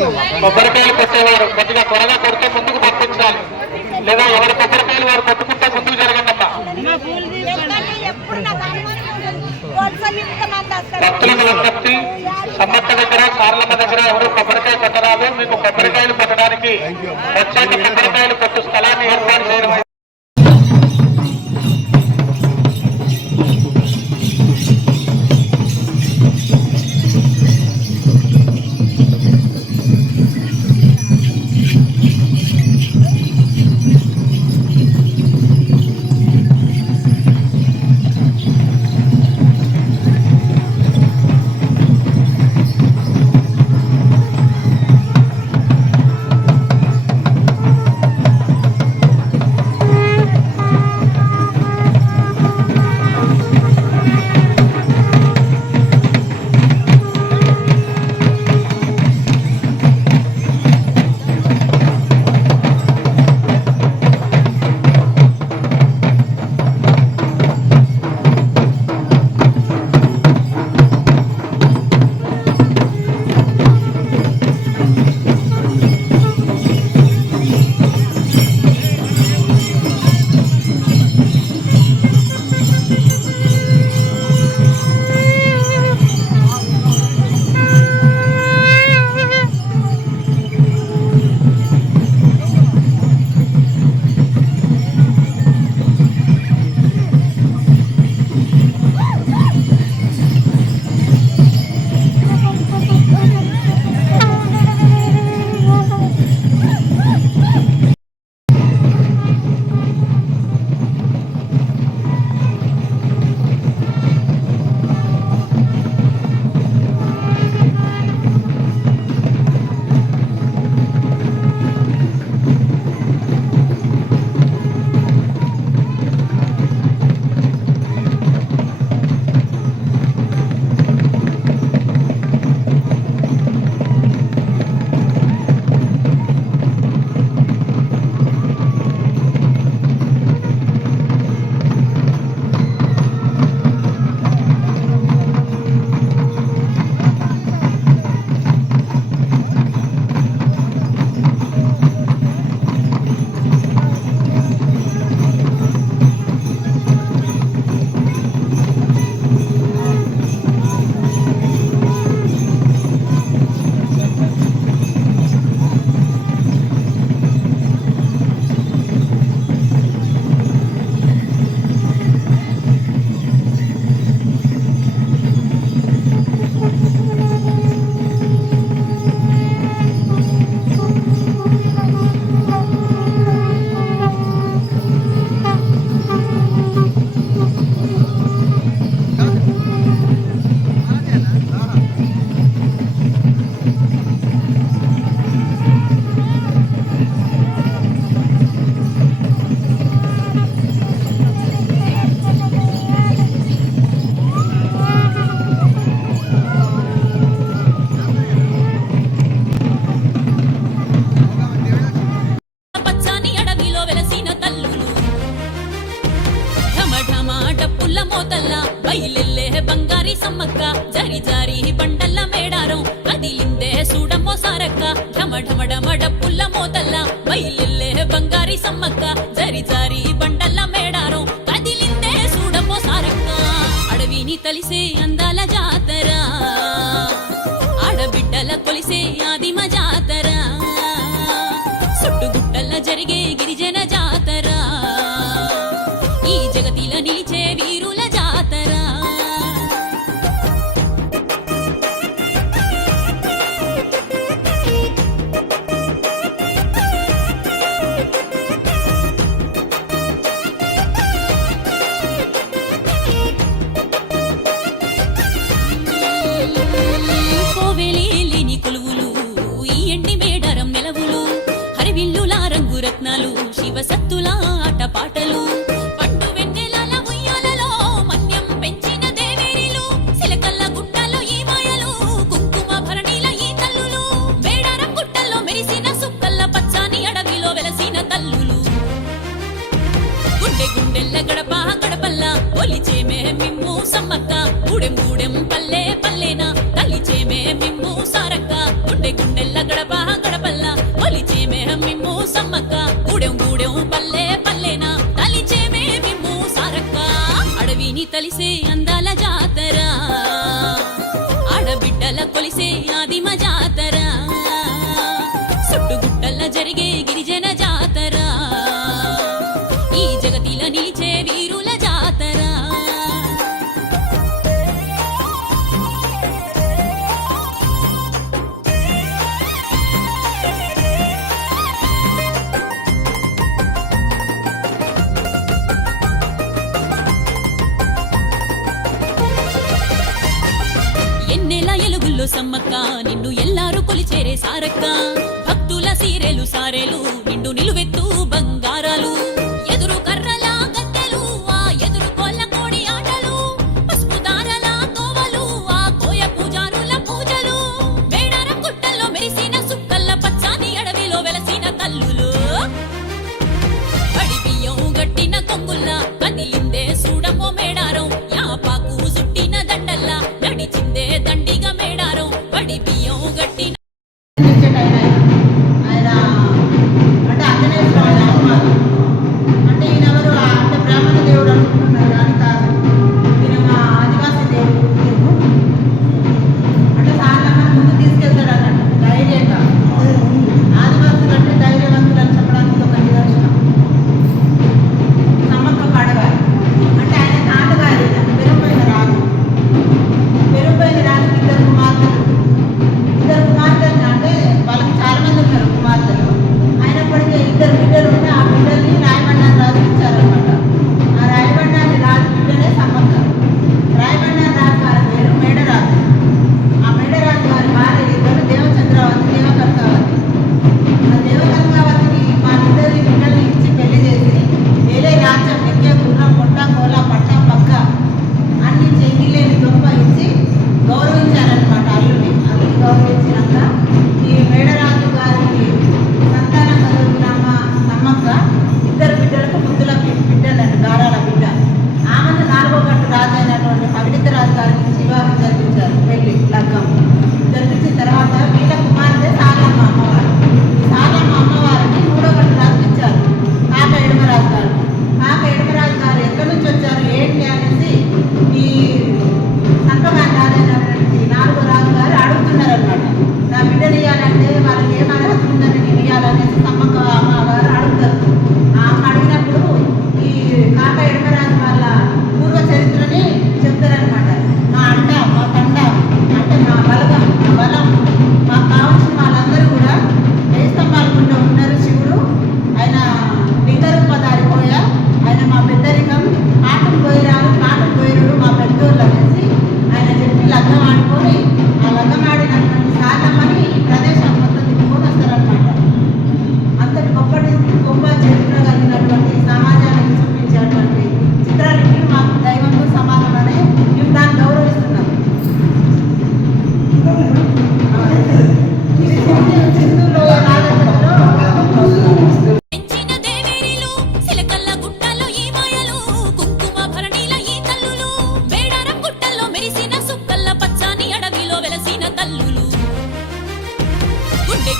కొబ్బరికాయలు కొట్టేవారు కొద్దిగా త్వరగా కొడితే ముందుకు పంపించాలి, లేదా ఎవరి కొబ్బరికాయలు వారు కొట్టుకుంటే ముందుకు జరగండి అమ్మా. భక్తులకు విజ్ఞప్తి, సమ్మక్క దగ్గర సారలమ్మ దగ్గర ఎవరు కొబ్బరికాయ కొట్టరాదు. మీకు కొబ్బరికాయలు కొట్టడానికి ప్రత్యేక కొబ్బరికాయలు కొట్టు స్థలాన్ని ఏర్పాటు చేయడం. బయలెల్లే బంగారి సమ్మక్క జరి జారి బండల్ల మేడారం కదిలిందే సూడమ్మో సారక్క ఢమ ఢమ ఢమ డప్పుల్ల మోతల్ల బయలెల్లే బంగారి సమ్మక్క జరి జారి బండల్ల మేడారం కదిలిందే సూడమ్మో సారక్క అడవిని తలిసే అందాల జాతర ఆడబిడ్డల కొలిసే ఆదిమ జాతర సుట్టుగుట్టల్ల జరిగే గిరిజన జాతర ఈ జగతిల నిలిచే వీరుల జాతర కోవెలి లేని కొలువులు ఈ ఎండి మేడారం నెలవులు హరివిల్లుల రంగు రత్నాలు శివ సత్తుల ఆట పాటలు గుండెల్ల గడప గడపల్ల ఒలిచేమే మిమ్ము సమ్మక్క గూడెం గూడెం పల్లె పల్లెన తలిచేమే మిమ్ము సారక్క గుండెల్ల గడప ఊళ్ళో సమ్మక్క నిన్ను ఎల్లారు కొలిచేరే సారక్క భక్తుల సీరెలు సారేలు నిండు నిలువెత్తు బంగారాలు ఎదురు కర్రల గద్దెలు ఆ ఎదురు కోళ్ళ కోడి ఆటలు పసుపు దారల తోవలు ఆ కోయ పూజారుల పూజలు మేడారం గుట్టల్లో మెరిసిన సుక్కల్ల పచ్చాని అడవిలో వెలసిన తల్లులు పడి బియ్యం గట్టిన కొంగుల్లా కదిలిందే సూడమో మేడారం యాపాకు జుట్టిన దండల్లా నడిచిందే దండిగా మేడారం పడి బియ్యం గట్టిన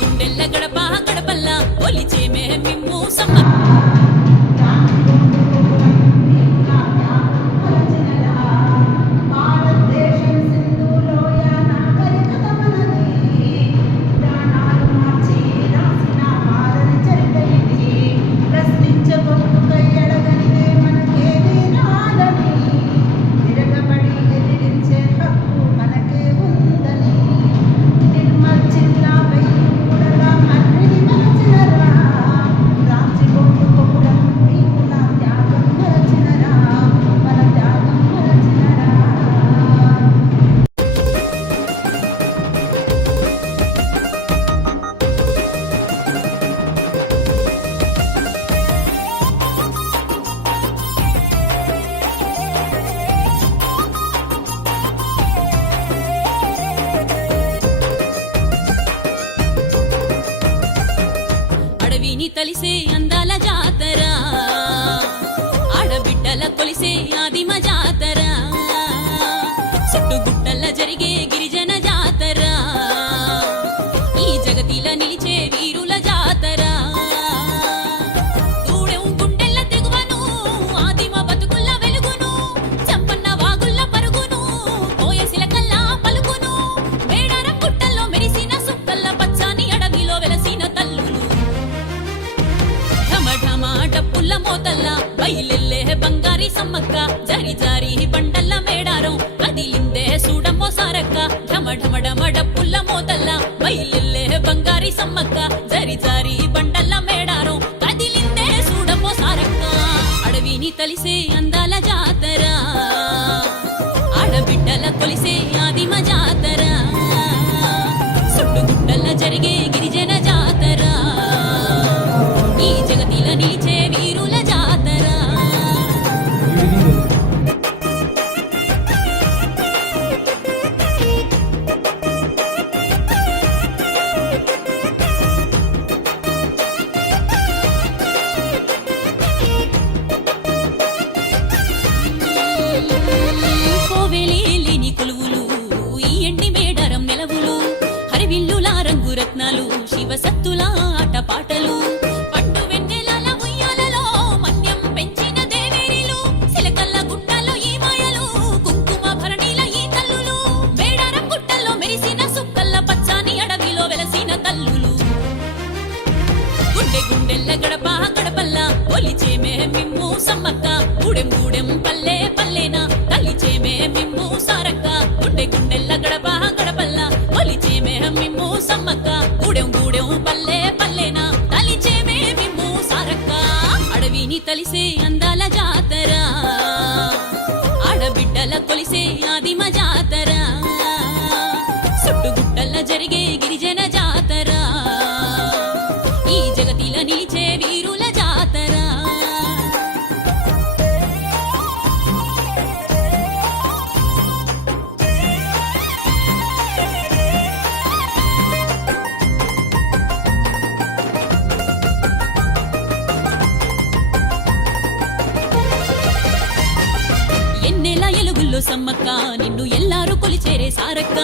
గుండెల్ల గడప గడపల్లా ఒలిచే మిమ్ము సమ్మ కలిసే అందాల జాతర ఆడబిడ్డల కొలిసే ఆదిమ జాతర చుట్టుగుట్టల్ల జరిగే గిరిజన జాతర ఈ జగతిల నిలిచే వీరుల జాతర దూడెం గుండెల్ల తెగువను ఆదిమ బతుకుల్ల వెలుగును చంపన్న వాగుల్ల పరుగును కోయసిలకల్ల పలుకును మేడారం గుట్టల్లో మెరిసిన సుక్కల్ల పచ్చాని అడవిలో వెలసిన తల్లులు డప్పుల్ల మోతల్లా బయలెల్లే బంగారి సమ్మక్క జరి జారి బండల్ల మేడారం కదిలిందే సూడమ్మో సారక్క ఢమఢమడమ డప్పుల్ల మోతల్లా బయలెల్లే బంగారి సమ్మక్క జరి జారి బండల్ల మేడారం కదిలిందే సూడమ్మో సారక్క అడవిని తలిసే అందాల జాతర ఆడబిడ్డల కొలిసే ఆదిమ జాతర జగతిల నిలిచే వీరుల జాతర. కోవెలేలిని కొలువులు ఈ ఎండి మేడరం నెలవులు, హరివిల్లుల రంగు రత్నాలు శివసత్తుల ఆటపాటలు, పట్టు వెన్నెలల ఉయ్యాలలో మన్యం పెంచిన దేవేరిలు, సిలకల్ల గుట్టల్లో ఈ మాయలు కుంకుమ భరణిల ఈ తల్లులు, మేడారం గుట్టల్లో మెరిసిన సుక్కల్ల పచ్చాని అడవిలో వెలసిన తల్లులు, గుండె గుండెల్ల గడప గడపల్ల ఒలిచేమే మిమ్ము సమ్మక్క, గూడెం గూడెం పల్లె పల్లెన తలిచేమే మిమ్ము సారక్క, గుండె గుండెల్ల గడప గడపల్ల ఒలిచేమే మిమ్ము సమ్మక్క, గూడెం గూడెం పల్లె పల్లెన తలిచేమే మిమ్ము సారక్క. అడవిని తలిసే అందాల జాతర, ఆడబిడ్డల కొలిసే ఆదిమ జాతర, సుట్టుగుట్టల్ల జరిగే గిరిజన జాతర, ఈ జగతిల నిలిచే వీరుల జాతర. ఎన్నెల ఎలుగుల్లో సమ్మక్క నిన్ను ఎల్లారు కొలిచేరే సారక్క,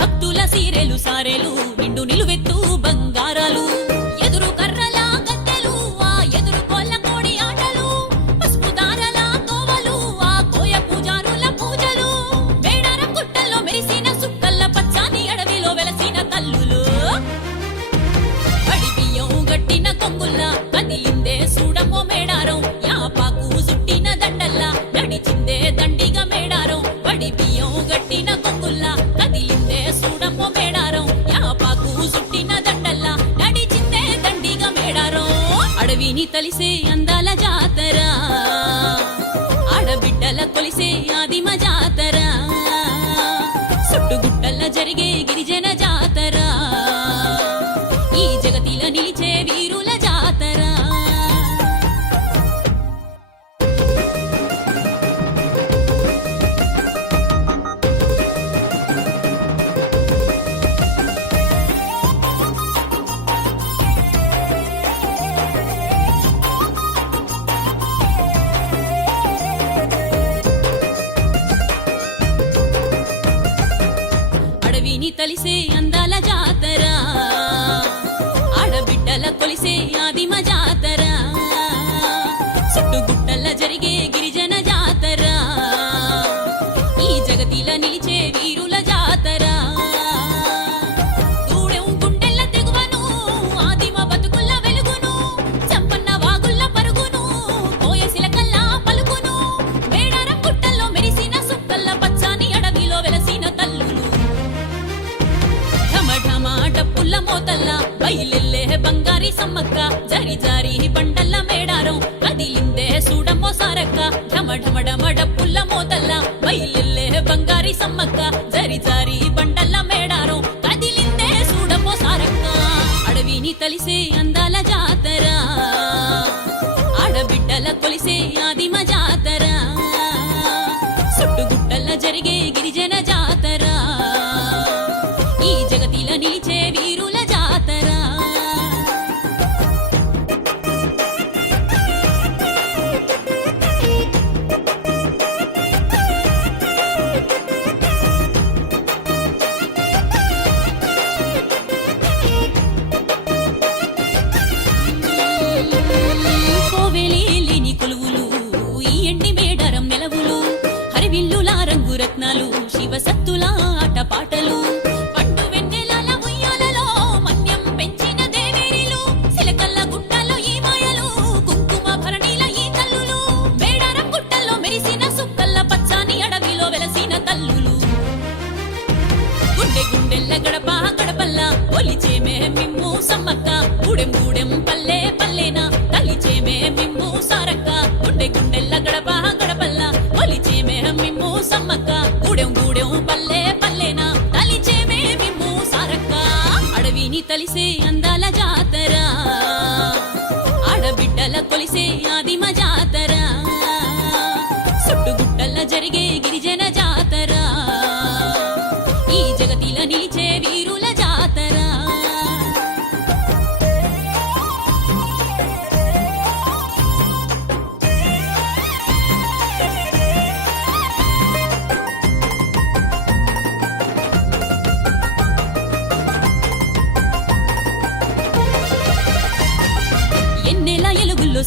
భక్తుల సీరెలు సారెలు నిండు నిలువెత్తు బంగారాలు, ఎదురు కర్రల గద్దెలు ఆ ఎదురు కోళ్ళ కోడి ఆటలు, పసుపు దారల తోవలు ఆ కోయ పూజారుల పూజలు, మేడారం గుట్టల్లో మెరిసిన సుక్కల్ల పచ్చాని అడవిలో వెలసిన తల్లులు, పడి బియ్యం గట్టిన కొంగుల్లా కదిలిందే సూడమో మేడారం, యాపాకు జుట్టిన దండల్లా నడిచిందే దండిగా మేడారం, పడి బియ్యం గట్టిన కొంగుల్లా కదిలిందే సూడమో మేడారం, యాపాకు జుట్టిన దండల్లా నడిచిందే దండిగా మేడారం. అడవిని తలిసే అందాల జాతర, ఆడబిడ్డల కొలిసే ఆదిమ జాతర, సుట్టుగుట్టల్ల జరిగే గిరిజన జాతర, ఈ జగతిల నిలిచే వీరుల జాతర. అడవిని తలిసే అందాల జాతర, ఆడబిడ్డల కొలిసే ఆదిమ జాతర, సుట్టుగుట్టల్ల జరిగే గిరిజన జాతర, ఈ జగతిల నిలిచే వీరుల జాతర. గూడెం గుండెల్ల తెగువను ఆదిమ బతుకుల్ల వెలుగును, చంపన్న వాగుల్ల పరుగును కోయసిలకల్లా పలుకును, మేడారం గుట్టల్లో మెరిసిన సుక్కల్ల పచ్చాని అడవిలో వెలసిన తల్లులు, ఢమఢమ డప్పుల్ల మోతల్ల బయలెల్లే బంగారి సమ్మక్క, జరి జారి బండల్ల మేడారం కదిలిందే సూడమ్మో సారక్క, ఢమఢమడమ డప్పుల్ల మోతల్ల బయలెల్లే బంగారి సమ్మక్క, జరి జారి బండల్ల మేడారం కదిలిందే సూడమ్మో సారక్క. అడవిని తలిసే అందాల జాతర, ఆడబిడ్డల కొలిసే ఆదిమ జాతర, సుట్టుగుట్టల్ల జరిగే గిరిజన జాతర, ఈ జగతిల నిలిచే వీరుల జాతర.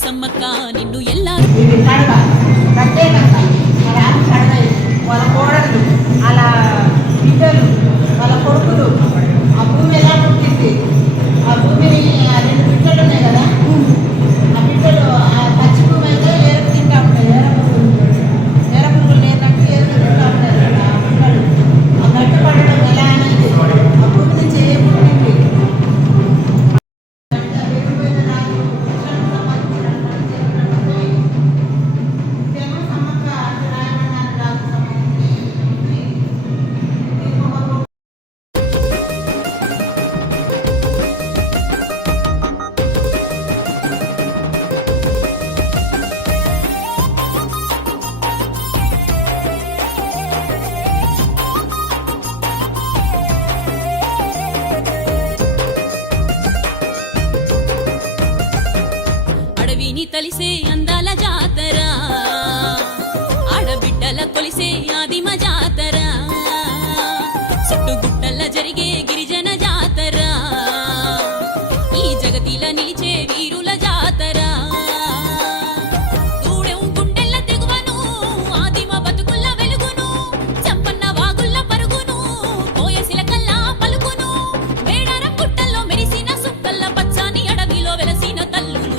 సమ్మక్క నిన్ను ఎల్లారు ఇది కడగ ప్రత్యేకంగా మా రాజు కడగ వాళ్ళ కోడలు అలా బిడ్డలు వాళ్ళ కొడుకులు ఆ భూమి ఎలా పుట్టింది ఆ భూమిని ఆ 2 బిడ్డలు ఉన్నాయి కదా ఆ బిడ్డలు ఆ పచ్చి భూమి అయితే ఏరుకు తింటా ఉంటాయి ఏరపురుగులు లేదంటే ఏరుకు తింటా ఉంటాయి కదా ఆ బిడ్డలు ఆ గట్టు పడడం ఎలా అనేది ఆ భూమి నుంచి ఏ పుట్టింది అడవిని తలిసే అందాల జాతర ఆడబిడ్డల కొలిసే ఆదిమ జాతర చుట్టుగుట్టల్ల జరిగే గిరిజన జాతర ఈ జగతిల నిలిచే వీరుల జాతర గూడెం గుండెల్ల తెగువను ఆదిమ బతుకుల్ల వెలుగును చంపన్న వాగుల్ల పరుగును కోయసిలకల్లా పలుకును మేడారం గుట్టల్లో మెరిసిన సుక్కల్ల పచ్చాని అడవిలో వెలసిన తల్లులు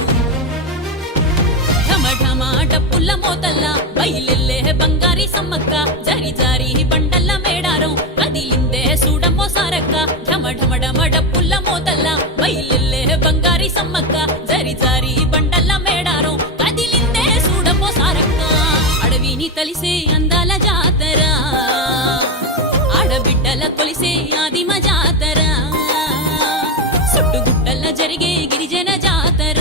ఢమఢమ డప్పుల్ల మోతల్ల బయలెల్లే బంగారి సమ్మక్క జరి జారి బండల్ల మేడారం కదిలిందే సూడమ్మో సారక్క ఢమఢమడమ డప్పుల్ల మోతల్ల బయలెల్లే బంగారి సమ్మక్క జరి జారి బండల్ల మేడారం కదిలిందే సూడమ్మో సారక్క అడవిని తలిసే అందాల జాతర ఆడబిడ్డల కొలిసే ఆదిమ జాతర చుట్టుగుట్టల్ల జరిగే గిరిజన జాతర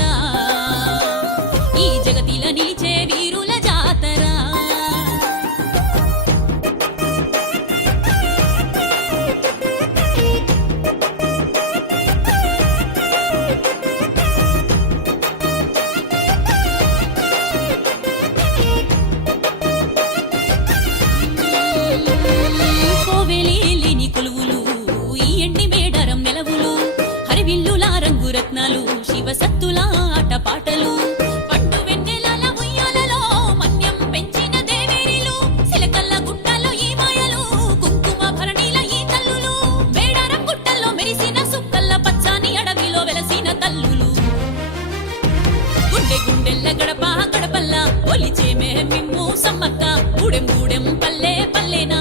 ఈ జగతిల నిలిచే వీరుల జాతర కోవెలేలిని కొలువులు ఈ ఎండి మేడారం నెలవులు హరివిల్లుల రంగు రత్నాలు శివసత్తుల ఆటపాటలు పండు వెన్నెలల ఉయ్యాలలో మన్యం పెంచిన దేవేరిలు సిలకల్ల గుట్టల్లో ఈ మాయలు కుంకుమ భరణీల ఈ తల్లులు మేడారం గుట్టల్లో మెరిసిన సుక్కల్ల పచ్చాని అడవిలో వెలసిన తల్లులు గుండె గుండెల్ల గడప గడపల్ల ఒలిచే మిమ్ము సమ్మక్క గూడెం గూడెం పల్లె పల్లెనా